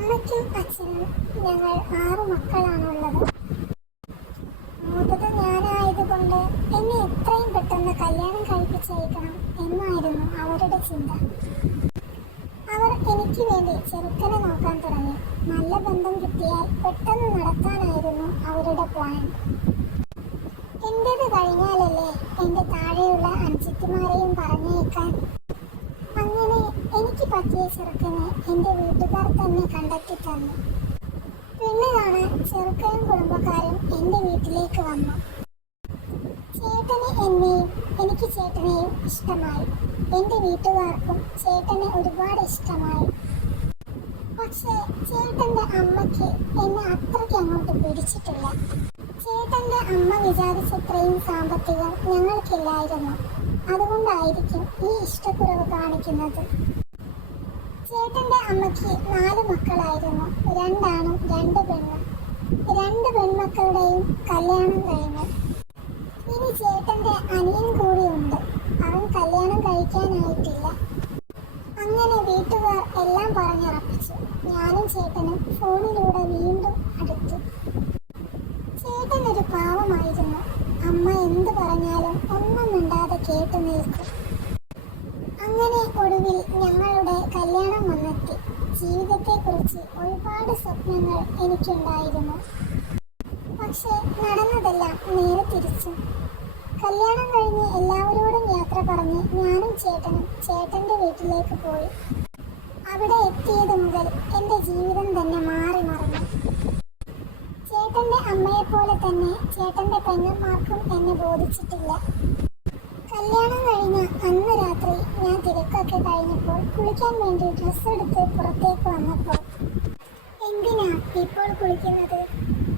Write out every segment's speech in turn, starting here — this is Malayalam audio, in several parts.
അമ്മയ്ക്കും അച്ഛനും ഞങ്ങൾ 6 മക്കളാണുള്ളത്. മൂത്തത് ഞാനായതുകൊണ്ട് എന്നെ എത്രയും പെട്ടെന്ന് കല്യാണം കഴിപ്പിച്ചയക്കണം എന്നായിരുന്നു അവരുടെ ചിന്ത. അവർ എനിക്ക് വേണ്ടി ചെറുക്കനെ നോക്കാൻ തുടങ്ങി. നല്ല ബന്ധം കിട്ടിയാൽ പെട്ടെന്ന് നടത്താനായിരുന്നു അവരുടെ പ്ലാൻ. എൻ്റേത് കഴിഞ്ഞാലല്ലേ എൻ്റെ താഴെയുള്ള അനുജത്തിമാരെയും പറഞ്ഞേക്കാൻ. അങ്ങനെ എനിക്ക് പറ്റിയ ചെറുക്കനെ എൻ്റെ വീട്ടുകാർ തന്നെ കണ്ടെത്തി തന്നു. പെണ്ണ് കാണാൻ ചെറുക്കനും കുടുംബക്കാരും എൻ്റെ വീട്ടിലേക്ക് വന്നു. ചേട്ടന് എന്നെയും എനിക്ക് ചേട്ടനെയും ഇഷ്ടമായി. എൻ്റെ വീട്ടുകാർക്കും ചേട്ടനെ ഒരുപാട് ഇഷ്ടമായി. പക്ഷേ ചേട്ടൻ്റെ അമ്മയ്ക്ക് എന്നെ അത്രയ്ക്ക് അങ്ങോട്ട് പിടിച്ചിട്ടില്ല. ചേട്ടൻ്റെ അമ്മ വിചാരിച്ചത്രയും സാമ്പത്തികം ഞങ്ങൾക്കില്ലായിരുന്നു. അതുകൊണ്ടായിരിക്കും ഈ ഇഷ്ടക്കുറവ് കാണിക്കുന്നത്. ചേട്ടൻ്റെ അമ്മയ്ക്ക് 4 മക്കളായിരുന്നു, 2 ആണും 2 പെണ്ണും. 2 പെൺമക്കളുടെയും കല്യാണം കഴിഞ്ഞു. ഇനി ചേട്ടൻ്റെ അനിയൻ കൂടിയുണ്ട്. അവൻ കല്യാണം കഴിക്കാനായിട്ടില്ല. അങ്ങനെ വീട്ടുകാർ എല്ലാം പറഞ്ഞുറപ്പിച്ചു. ഞാനും ചേട്ടനും ഫോണിലൂടെ വീണ്ടും അടുത്തു. ചേട്ടനൊരു പാവമായിരുന്നു. അമ്മ എന്ത് പറഞ്ഞാലും ഒന്നും മിണ്ടാതെ കേട്ടു നിൽക്കും. അങ്ങനെ ഒടുവിൽ ഞങ്ങളുടെ കല്യാണം വന്നെത്തി. ജീവിതത്തെക്കുറിച്ച് ഒരുപാട് സ്വപ്നങ്ങൾ എനിക്കുണ്ടായിരുന്നു. പക്ഷെ നടന്നതെല്ലാം നേരെ തിരിച്ചു. കല്യാണം കഴിഞ്ഞ് എല്ലാവരോടും യാത്ര പറഞ്ഞ് ഞാനും ചേട്ടനും ചേട്ടൻ്റെ വീട്ടിലേക്ക് പോയി. അവിടെ എത്തിയത് മുതൽ എൻ്റെ ജീവിതം തന്നെ മാറി മറിഞ്ഞു. ചേട്ടൻ്റെ അമ്മയെപ്പോലെ തന്നെ ചേട്ടൻ്റെ പെങ്ങന്മാർക്കും എന്നെ ബോധിച്ചിട്ടില്ല. കല്യാണം കഴിഞ്ഞ അന്ന് രാത്രി ഞാൻ തിരക്കൊക്കെ കഴിഞ്ഞപ്പോൾ കുളിക്കാൻ വേണ്ടി ഡ്രസ്സ് എടുത്ത് പുറത്തേക്ക് വന്നപ്പോൾ, എന്തിനാ ഇപ്പോൾ കുളിക്കുന്നത്?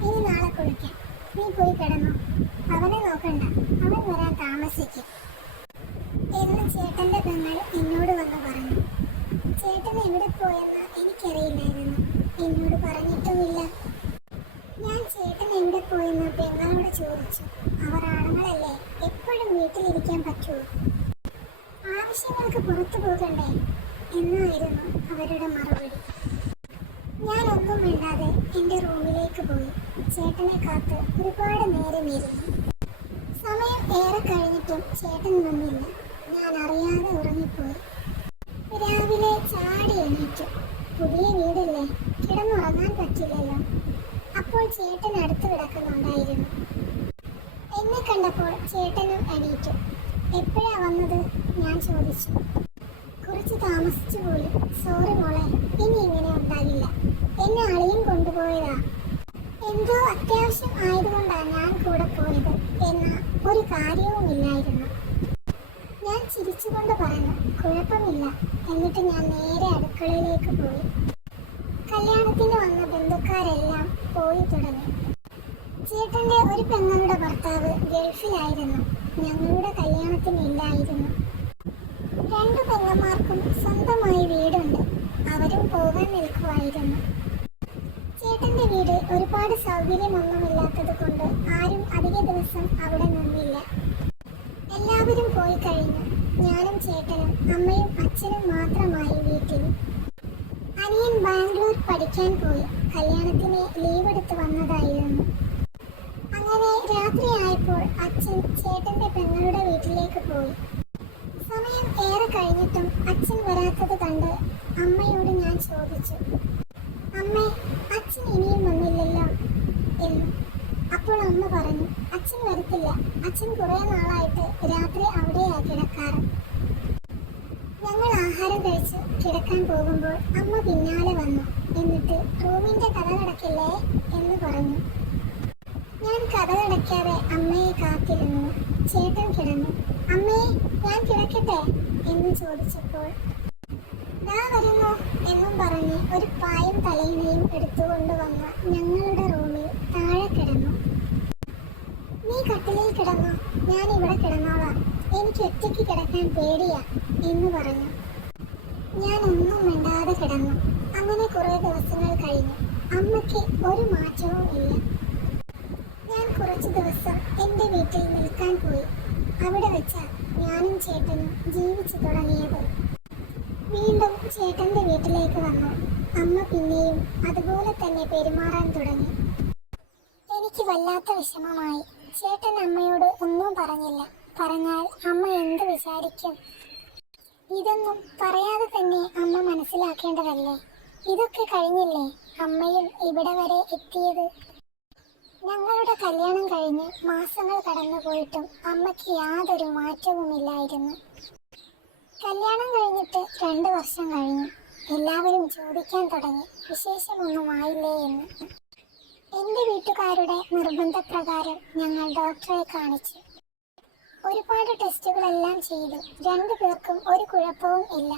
ഇനി നാളെ കുളിക്കാം. നീ പോയി കിടന്നു. അവനെ നോക്കണ്ട, അവൻ വരാൻ താമസിക്കും എന്ന് ചേട്ടൻ്റെ പെങ്ങൾ എന്നോട് വന്ന് പറഞ്ഞു. ചേട്ടൻ എവിടെ പോയെന്ന് എനിക്കറിയില്ലായിരുന്നു. എന്നോട് പറഞ്ഞിട്ടുമില്ല. ഞാൻ ചേട്ടൻ എവിടെ പോയെന്ന് പെങ്ങളോട് ചോദിച്ചു. അവർ ആണുങ്ങളല്ലേ, എപ്പോഴും വീട്ടിലിരിക്കാൻ പറ്റുമോ? ആവശ്യങ്ങൾക്ക് പുറത്തു പോകണ്ടേ എന്നായിരുന്നു അവരുടെ മറുപടി. ഞാനൊന്നും മിണ്ടാതെ എൻ്റെ റൂമിലേക്ക് പോയി. ചേട്ടനെ കാത്ത് ഒരുപാട് നേരം ഇരുന്നു. സമയം ഏറെ കഴിഞ്ഞിട്ടും ചേട്ടൻ വന്നില്ല. ഞാൻ അറിയാതെ ഉറങ്ങിപ്പോയി. രാവിലെ ചാടി എണീറ്റു. പുതിയ വീടല്ലേ, കിടന്നുറങ്ങാൻ പറ്റില്ലല്ലോ. അപ്പോൾ ചേട്ടൻ അടുത്ത് കിടക്കുന്നുണ്ടായിരുന്നു. എന്നെ കണ്ടപ്പോൾ ചേട്ടനും എണീറ്റു. എപ്പോഴാ വന്നത്? ഞാൻ ചോദിച്ചു. കുറച്ച് താമസിച്ചു പോയി. സോറി മോളെ, ഇനി ഇങ്ങനെ ഉണ്ടാകില്ല. എന്നെ അളിയൻ കൊണ്ടുപോയതാ. എന്തോ അത്യാവശ്യം ആയതുകൊണ്ടാണ് ഞാൻ കൂടെ പോയത് എന്ന ഒരു കാര്യവുമില്ലായിരുന്നു. ഞാൻ ചിരിച്ചുകൊണ്ട് പറഞ്ഞു കുഴപ്പമില്ല. എന്നിട്ട് ഞാൻ നേരെ അടുക്കളയിലേക്ക് പോയി. കല്യാണത്തിന് വന്ന ബന്ധുക്കാരെല്ലാം പോയി തുടങ്ങി. ചേട്ടൻ്റെ ഒരു പെങ്ങളുടെ ഭർത്താവ് ഗൾഫിലായിരുന്നു. ഞങ്ങളുടെ കല്യാണത്തിന് ഇല്ലായിരുന്നു. 2 പെങ്ങന്മാർക്കും സ്വന്തമായി വീടുണ്ട്. അവരും പോകാൻ നിൽക്കുമായിരുന്നു. ചേട്ടൻ്റെ വീട് ഒരുപാട് സൗകര്യമൊന്നുമില്ലാത്തത് കൊണ്ട് ആരും അധിക ദിവസം അവിടെ നിന്നില്ല. എല്ലാവരും പോയി കഴിഞ്ഞു. ഞാനും ചേട്ടനും അമ്മയും അച്ഛനും മാത്രമായി വീട്ടിൽ. അനിയൻ ബാംഗ്ലൂർ പഠിക്കാൻ പോയി. കല്യാണത്തിന് ലീവ് എടുത്ത് വന്നതായിരുന്നു. അങ്ങനെ രാത്രിയായപ്പോൾ അച്ഛൻ ചേട്ടൻ്റെ പെങ്ങളുടെ വീട്ടിലേക്ക് പോയി. സമയം ഏറെ കഴിഞ്ഞിട്ടും അച്ഛൻ വരാത്തത് കണ്ട് അമ്മയോട് ഞാൻ ചോദിച്ചു, അമ്മേ, അച്ഛൻ ഇനിയും വന്നില്ലല്ലോ എന്ന്. അപ്പോൾ അമ്മ പറഞ്ഞു, അച്ഛൻ വരത്തില്ല. അച്ഛൻ കുറേ നാളായിട്ട് രാത്രി അവിടെയാ കിടക്കാറ്. ഞങ്ങൾ ആഹാരം കഴിച്ച് കിടക്കാൻ പോകുമ്പോൾ അമ്മ പിന്നാലെ വന്നു. എന്നിട്ട് റൂമിൻ്റെ കതകടക്കില്ലേ എന്ന് പറഞ്ഞു. ഞാൻ കതകടയ്ക്കാതെ അമ്മയെ കാത്തിരുന്നു. ചേട്ടൻ കിടന്നു. അമ്മേ, ഞാൻ കിടക്കട്ടെ എന്ന് ചോദിച്ചപ്പോൾ ദാ വരുന്നു എന്നും പറഞ്ഞ് ഒരു പായും തലയിണയും എടുത്തുകൊണ്ട് വന്ന് ഞങ്ങളുടെ റൂമിൽ താഴെ കിടന്നു. നീ കട്ടിലിൽ കിടന്നു, ഞാൻ ഇവിടെ കിടന്നോളാം. എനിക്ക് ഒറ്റയ്ക്ക് കിടക്കാൻ പേടിയാ എന്ന് പറഞ്ഞു. ഞാൻ ഒന്നും മിണ്ടാതെ കിടന്നു. അങ്ങനെ കുറേ ദിവസങ്ങൾ കഴിഞ്ഞു. അമ്മയ്ക്ക് ഒരു മാറ്റവും ഇല്ല. ഞാൻ കുറച്ച് ദിവസം എൻ്റെ വീട്ടിൽ നിൽക്കാൻ പോയി. അവിടെ വെച്ചാൽ ഞാനും ചേട്ടനും ജീവിച്ചു തുടങ്ങിയത്. വീണ്ടും ചേട്ടൻ്റെ വീട്ടിലേക്ക് വന്നു. അമ്മ പിന്നെയും അതുപോലെ തന്നെ പെരുമാറാൻ തുടങ്ങി. എനിക്ക് വല്ലാത്ത വിഷമമായി. ചേട്ടൻ അമ്മയോട് ഒന്നും പറഞ്ഞില്ല. പറഞ്ഞാൽ അമ്മ എന്ത് വിചാരിക്കും? ഇതൊന്നും പറയാതെ തന്നെ അമ്മ മനസ്സിലാക്കേണ്ടതല്ലേ? ഇതൊക്കെ കഴിഞ്ഞില്ലേ അമ്മയും ഇവിടെ വരെ എത്തിയത്? ഞങ്ങളുടെ കല്യാണം കഴിഞ്ഞ് മാസങ്ങൾ കടന്നു പോയിട്ടും അമ്മയ്ക്ക് യാതൊരു മാറ്റവുമില്ലായിരുന്നു. കല്യാണം കഴിഞ്ഞിട്ട് 2 വർഷം കഴിഞ്ഞു. എല്ലാവരും ചോദിക്കാൻ തുടങ്ങി വിശേഷമൊന്നും ആയില്ലേ എന്ന്. എൻ്റെ വീട്ടുകാരുടെ നിർബന്ധപ്രകാരം ഞങ്ങൾ ഡോക്ടറെ കാണിച്ചു. ഒരുപാട് ടെസ്റ്റുകളെല്ലാം ചെയ്തു. 2 പേർക്കും ഒരു കുഴപ്പവും ഇല്ല.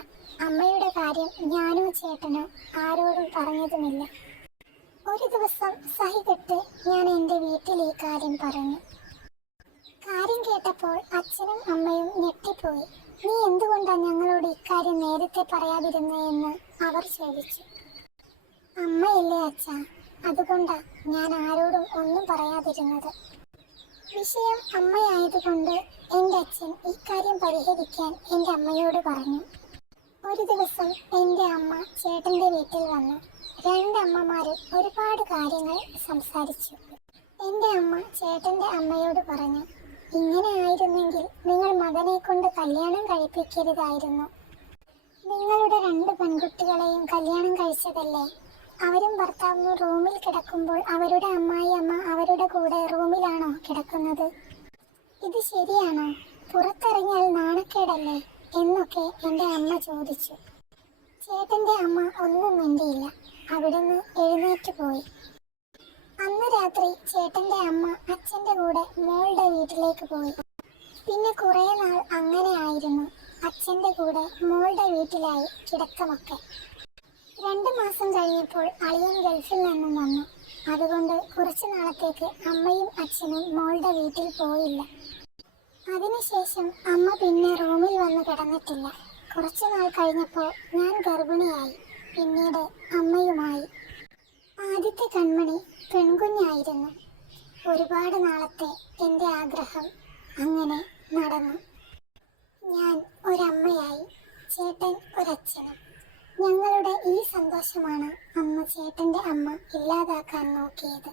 അമ്മയുടെ കാര്യം ഞാനോ ചേട്ടനോ ആരോടും പറഞ്ഞതുമില്ല. ഒരു ദിവസം സഹികെട്ട് ഞാൻ എൻ്റെ വീട്ടിൽ ഈ കാര്യം പറഞ്ഞു. കാര്യം കേട്ടപ്പോൾ അച്ഛനും അമ്മയും ഞെട്ടിപ്പോയി. നീ എന്തുകൊണ്ടാണ് ഞങ്ങളോട് ഇക്കാര്യം നേരത്തെ പറയാതിരുന്നതെന്ന് അവർ ചോദിച്ചു. അമ്മയല്ലേ അച്ഛാ, അതുകൊണ്ടാ ഞാൻ ആരോടും ഒന്നും പറയാതിരുന്നത്. വിഷയം അമ്മയായതുകൊണ്ട് എൻ്റെ അച്ഛൻ ഇക്കാര്യം പരിഹരിക്കാൻ എൻ്റെ അമ്മയോട് പറഞ്ഞു. ഒരു ദിവസം എൻ്റെ അമ്മ ചേട്ടൻ്റെ വീട്ടിൽ വന്നു. 2 അമ്മമാരും ഒരുപാട് കാര്യങ്ങൾ സംസാരിച്ചു. എൻ്റെ അമ്മ ചേട്ടൻ്റെ അമ്മയോട് പറഞ്ഞു, ഇങ്ങനെ ആയിരുന്നെങ്കിൽ നിങ്ങൾ മകനെ കൊണ്ട് കല്യാണം കഴിപ്പിക്കരുതായിരുന്നു. നിങ്ങളുടെ 2 പെൺകുട്ടികളെയും കല്യാണം കഴിച്ചതല്ലേ? അവരും ഭർത്താവും റൂമിൽ കിടക്കുമ്പോൾ അവരുടെ അമ്മായിയമ്മ അവരുടെ കൂടെ റൂമിലാണോ കിടക്കുന്നത്? ഇത് ശരിയാണോ? പുറത്തിറങ്ങിയാൽ നാണക്കേടല്ലേ എന്നൊക്കെ എൻ്റെ അമ്മ ചോദിച്ചു. ചേട്ടൻ്റെ അമ്മ ഒന്നും മിണ്ടിയില്ല. അവിടുന്ന് എഴുന്നേറ്റ് പോയി. അന്ന് രാത്രി ചേട്ടൻ്റെ അമ്മ അച്ഛൻ്റെ കൂടെ മോളുടെ വീട്ടിലേക്ക് പോയി. പിന്നെ കുറേ നാൾ അങ്ങനെ ആയിരുന്നു. അച്ഛൻ്റെ കൂടെ മോളുടെ വീട്ടിലായി കിടക്കമൊക്കെ. 2 മാസം കഴിഞ്ഞപ്പോൾ അളിയൻ ഗൾഫിൽ നിന്നും വന്നു. അതുകൊണ്ട് കുറച്ചു നാളത്തേക്ക് അമ്മയും അച്ഛനും മോളുടെ വീട്ടിൽ പോയില്ല. അതിനുശേഷം അമ്മ പിന്നെ റൂമിൽ വന്ന് കിടന്നിട്ടില്ല. കുറച്ചു നാൾ കഴിഞ്ഞപ്പോൾ ഞാൻ ഗർഭിണിയായി. പിന്നീട് അമ്മയുമായി. ആദ്യത്തെ കൺമണി പെൺകുഞ്ഞായിരുന്നു. ഒരുപാട് നാളത്തെ എൻ്റെ ആഗ്രഹം അങ്ങനെ നടന്നു. ഞാൻ ഒരമ്മയായി, ചേട്ടൻ ഒരച്ഛനും. ഞങ്ങളുടെ ഈ സന്തോഷമാണ് അന്ന് ചേട്ടൻ്റെ അമ്മ ഇല്ലാതാക്കാൻ നോക്കിയത്.